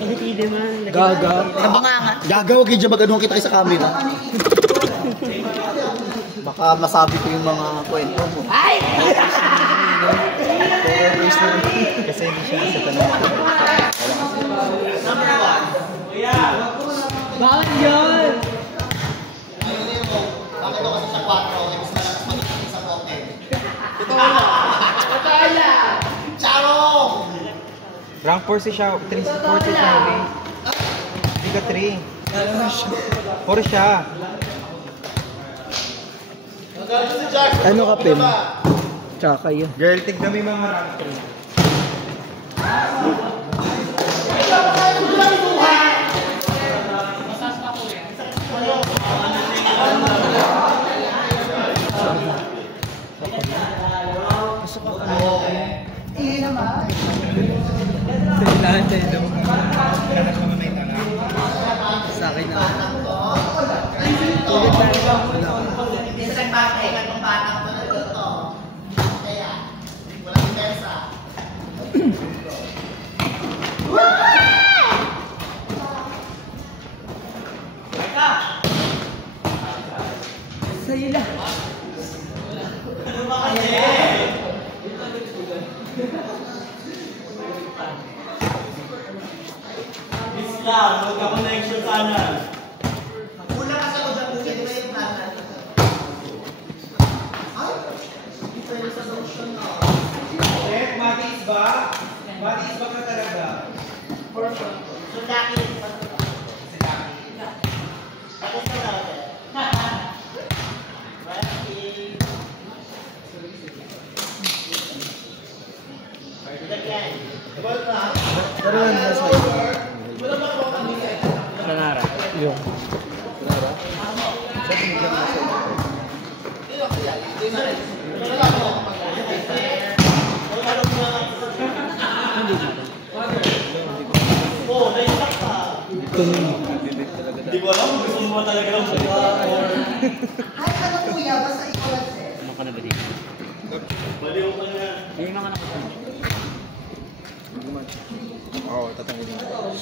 Hindi man. Gaga. Nabunganga. Gaga, huwag kayo dyan mag-anuhan kita sa camera. Baka masabi ko yung mga kwento mo. Ay! Kasi hindi siya sa tanong. Bakit yun? Bakit ako sa 4? Ibig na lang magiging sa 4. Ito Patala! Charong! Rank 4 si Xiao. 3 si 4 si Xiaomi. Hindi ka 3. 4 siya. Ano ka, Pim? Tsaka yun. Girl, tignan mo yung mga rank 3. Sa akin na. Sa'yo lang. Huwag ka connection sana. Una ka sa Ojang Buki, di ba yung plan natin? Ay? Ito yung sa solution na. Chef, matiis ba? Matiis ba ka talaga? So, laki. Tapos na natin. Daruan na sa iyo. Sanara. Yung. Hindi ko alam, gusto mo ba talaga lang siya? Ay, ano kuya? Basta ikaw lang sir. Ano ka na ba dito? Baliw ka na. Yung mga nakasama. Oo, tatanggalin ko.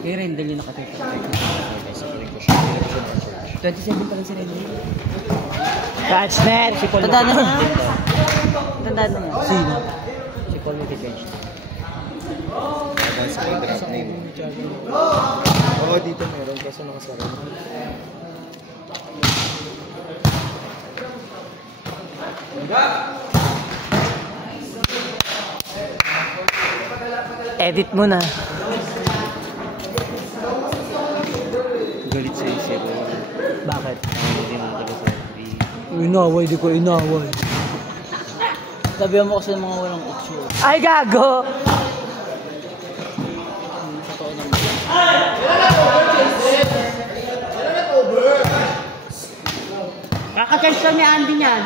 Kay Rendel yung nakatita. 27 pa lang si Rendel. Touchnet! Tandaan na nga. Tandaan na nga. Sino? Si Paul may defense. Advance may draft name. Oo, dito meron kasi nakasara. Edit mo na. Galit sa isip. Bakit? Hindi mo talaga sa Inaway, di ko inaway. Sabihan mo kasi ng mga walang itsura. Ay, gago! Totoo naman. Kaka-charge lang ni Andy niyan.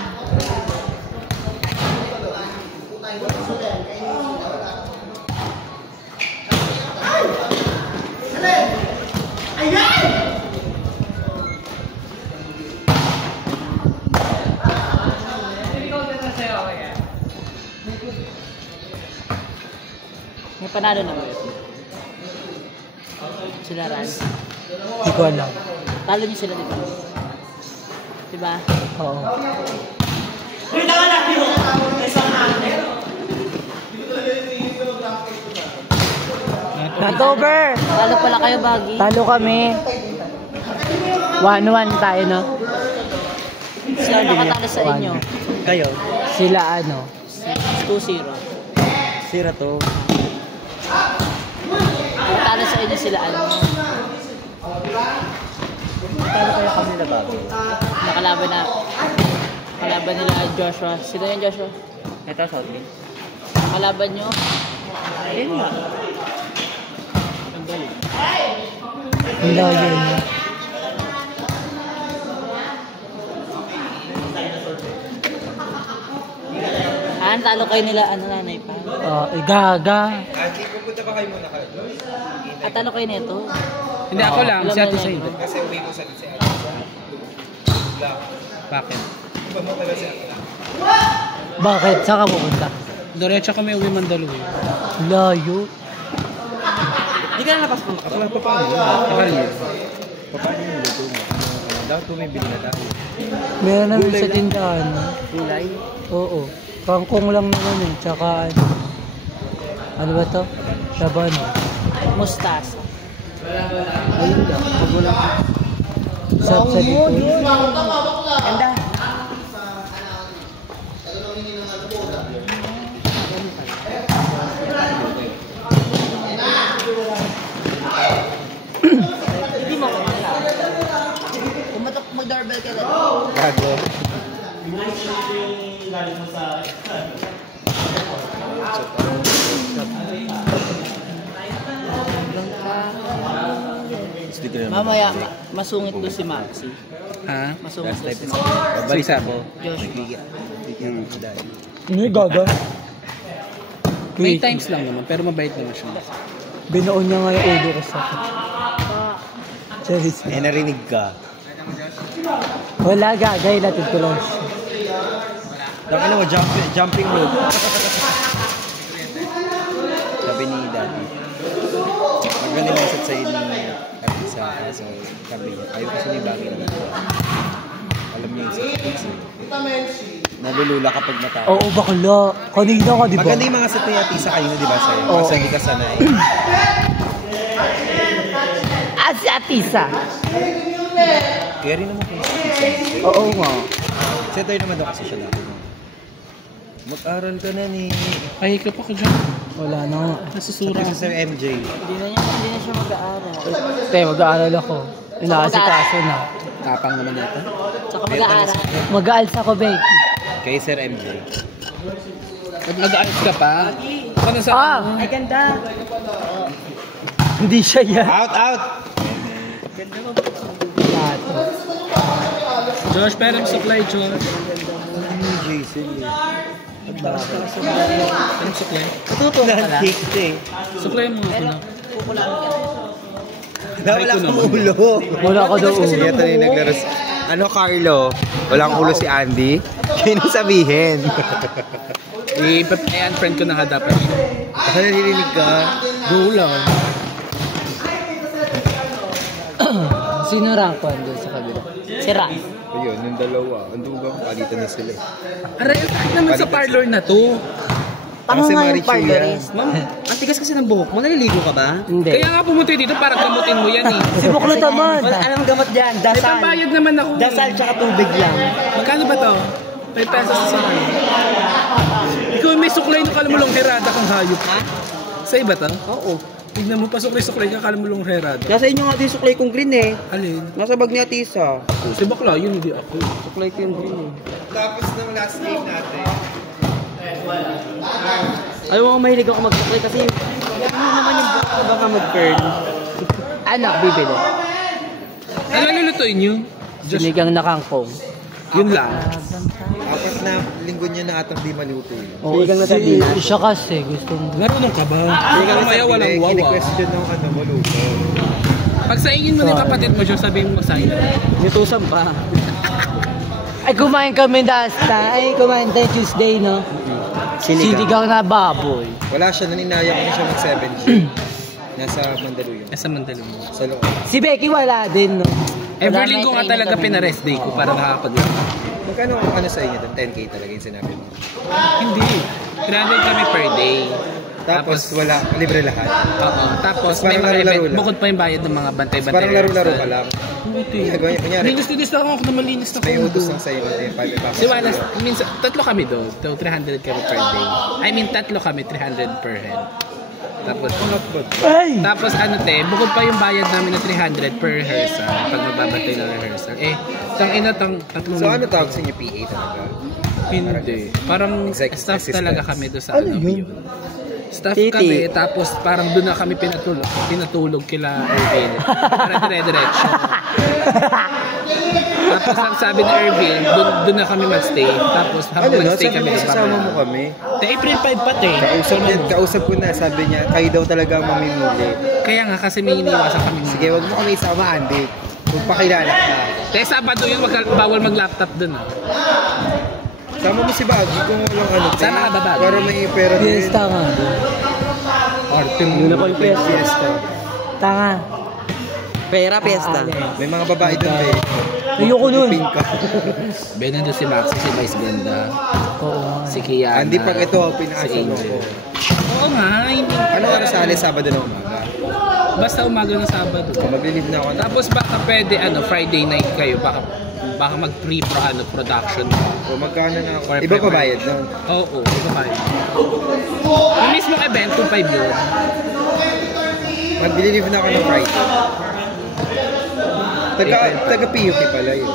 May panalo na ba yun? Sila Ran. Hindi ko alam. Talo niyo sila dito. Diba? Oo. Uy, tama na! Isang hangin. October! Talo pala kayo, Baggy. Talo kami. 1-1 tayo, no? Sino nakatalo sa inyo? Kayo? Sila ano? 2-0. Sira to. Nakatalo sa inyo sila ano? Talo kaya kami na bago. Nakalaban nila Joshua. Sino yung Joshua? Ito, Southgate. Nakalaban nyo? Ayun nga. Ang galing. Ang layo niya. Talo kayo nila, ano nanay pa? Gaga. Ate, pupunta ba kayo muna kayo? At talo kayo nito? Hindi, ako lang. Si Ate Said. Kasi uwi ko sa Ate. Bakit? Iba mo talaga si Ate. Bakit? Saan ka pupunta? Diretso kami uwi Mandaluyong. Layo. ka na napas mo. Paano yun? Paano yun? Paano yung luto mo? Daw tumibili na tayo. Meron namin sa tindahan. Gulay? Oo. Kangkong lang naman eh. Tsaka ano ba to? Labano. Mustasa. Ayun lang. Magulang. Sarap sa likod. Ganda. Hindi mo kumala. Kumatok mag-doorbell ka na. Gago. Yung galing mo sa... Mamaya, masungit doon si Maxi. Ha? Masungit doon si Maxi. Balisa po. Joshua. Hindi gaga. May times lang naman, pero mabait naman siya. Binoon niya nga yung ulo ko sa akin. Cherry. Eh, narinig ka. Wala gagay. Latid ko lang siya. Ang ano mo, jumping rope. Sabi ni Daddy. Magaling yung set sa'yo ni Arisa. So, sabi niya, ayaw kasi ni Bagay naman. Alam niya yung set sa'yo. Nalulula kapag matapos. Oo, bakla. Kanina ka, di ba? Maganda yung mga set ni Atisa kanina, di ba sa'yo? Oo. Kasi hindi ka sanay. Si Atisa. Kaya rin naman kung si Atisa. Oo nga. Setter naman daw kasi siya dati. Mag-aral ka na ni... Ay, ka pa ko dyan. Wala na nga. Nasusura. Kasi Sir MJ. Hindi na siya mag-aaral. Te, mag-aaral ako. Inaasikaso na. Tapang naman ito. Tsaka mag-aaral. Mag-aalsa ko, babe. Kay Sir MJ. Pag nag-ayos ka pa, ano sa... Ay, ganda. Hindi siya yan. Out! Lato. Josh, pero supply, Josh. Jason eh. Anong supply? Tututo ka pala. Supply mo ako na. Wala kang ulo. Wala ka daw ulo. Kaya tayo naglaro. Ano, Carlo? Walang ulo si Andy? Kaya sabihin. I-unfriend ko na nga dapat. Kasi narinig ka. Go lang. Sino rank 1 doon sa kabila? Si Ram. Ayun, yung dalawa. Ang dugang palitan na sila. Aray, sakit naman sa parlor na to. Tama Kasi nga yung Marichu yan. parlorist. Ma'am, ang tigas kasi ng buhok mo. Naliligo ka ba? Hindi. Kaya nga pumunta dito para gamutin mo yan eh. Si Buklo naman. Wala anong gamot dyan. May Dasal. pambayad naman ako. Dasal tsaka tubig lang. Magkano ba to? 5 pesos sa sakay. Ikaw may suklay no kalamulong herada kang hayop. Ha? Sa iba to? Oo. Tignan mo pa suklay ka kalamulong herada. Nasa inyo nga din suklay kong green eh. Alin? Nasa bag ni Atisa. Si bakla, yun hindi ako. Suklay ko yung green eh. Tapos ng last game natin. Ayaw mo mahilig ako mag-suklay kasi ano naman yung buhok ko baka mag-curl. Anak, bibili. Ano lulutuin nyo? Sinigang na kangkong. Yun lang. Tapos na linggo niya na atang di maluto yun. Sinigang na sardinas. Siya kasi gustong... Marunong ka ba? Mamaya walang wawa. Kini-question ng ano, maluto. Pag saingin mo na yung kapatid mo, Diyos, sabihin mo saingin. Nutusan pa. Ay, kumain kami last time. Ay, kumain tayo Tuesday, no? Sinigang na baboy. Wala siya, naninaya ko na siya mag-7G. Nasa Mandaluyong. Nasa Mandaluyong. Sa loob. Si Becky wala din, no? Every linggo nga talaga pinarest day ko para nakakapag-laro. Magkano ang ano sa inyo doon? 10K talaga yung sinabi mo. Hindi. 300 kami per day. Tapos wala, libre lahat. Oo. Tapos Parang may mga laro-laro event. lang. Bukod pa yung bayad ng mga bantay-bantay. Parang laro-laro ka lang. Hindi. Kunyari, Linis-linis lang ako na malinis na may kondo. utos lang sa'yo yung 5 Si Wallace, minsan, tatlo kami doon. So, 300 kami per day. I mean, tatlo kami, 300 per head. Tapos, Ay! tapos ano te, bukod pa yung bayad namin na 300 per rehearsal. Pag magbabantay ng rehearsal. Eh, tatlong... So ano tawag sa inyo? PA talaga? Hindi. Parang Exec staff assistants. talaga kami doon sa Ano ano yun? yun. Staff Titi. kami, tapos parang doon na kami pinatulog kila Ervin. Para dire-diretso. Tapos ang sabi ni Ervin, doon na kami magstay. Tapos habang Ano no? magstay Sabi kami, mo kasama mo kami. Te, April 5 pa te. Kausap ko na, sabi niya, kayo daw talaga ang mamimili. Kaya nga kasi may iniwasan kami. Sige, wag mo kami isama, Andy. Magpakilala ka. Te, Sabado yun, bawal mag-laptop doon. Sama mo si Baggy kung walang ano. Sana ka ba, Baggy? Para may pera din. Fiesta nga. Arte mo. Yun ako yung fiesta. Tanga. Pera, piyesta. May mga babae doon eh. Ayoko nun. Pink ka. Ben, nandun si Maxi, si Vice Ganda. Oo. Si Kiana. Hindi pag ito, si pinakasalo Angel. ko. Oo nga, hindi. Ano oras sali? Sabado na umaga. Basta umaga ng Sabado. Maglilib na ako na. Tapos baka pwede, Friday night kayo. Baka production. O magkano na ako? Or Iba pa prepare. bayad doon? Oo, iba pa yun. Yung mismo event, 2.5 yun. Maglilib na ako ng Friday. Taga PUP pala yun.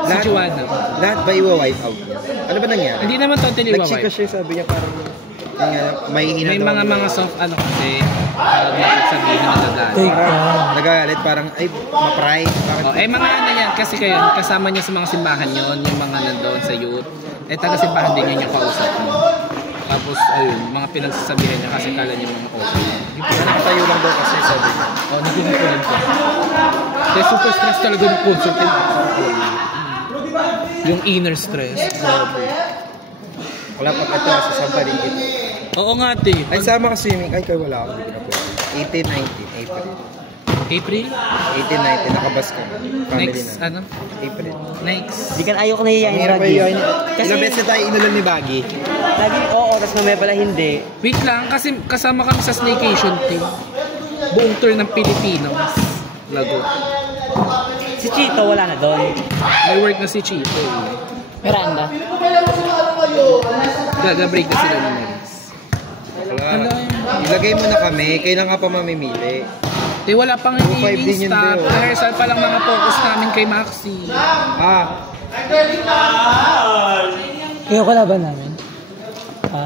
Si Juana. Lahat ba iwa-wipe out? Ano ba nangyari? Hindi naman totally Nag-chika wipe. siya, sabi niya parang may hina May daw. mga soft kasi sabihin na nagalit. Take down. Nagagalit parang ay ma-pry. Bakit? Mga yan kasi kayo kasama niya sa mga simbahan yon, yung mga nandoon sa youth. Taga-simbahan din yun yung kausap mo. Tapos ayun, mga pinagsasabihan niya kasi kala niya mga okay. Nakatayo lang daw kasi sabi niya. Nagigilan ko. Kaya super stress talaga yung concert. Yung inner stress. Wala pa ito sa Santa Ringit. Oo nga, te. Ay, sama ka swimming. Ay, kayo wala ako. Hindi ko na pwede. 18, 19, April. April? 18, 19, nakabas ka. Family Next, na. April. Next. Di ka ayoko nahihiyain Ang ni hirap Baggy. kayo. Kasi Ilang beses na tayo inulan ni Baggy. lagi oo, tapos mamaya pala hindi. Wait lang, kasi kasama kami sa Snaycation team. Buong tour ng Pilipinas. Lago. Si Chito wala na doon. May work na si Chito. Miranda. Gaga-break na sila ng Maris. Wala. Ilagay mo na kami. Kailan ka pa mamimili? Wala pang 2.5 din hindi yun, start. Deo. Rehearsal pa lang mga focus namin kay Maxi. Ah, Kayo kalaban namin. Ha?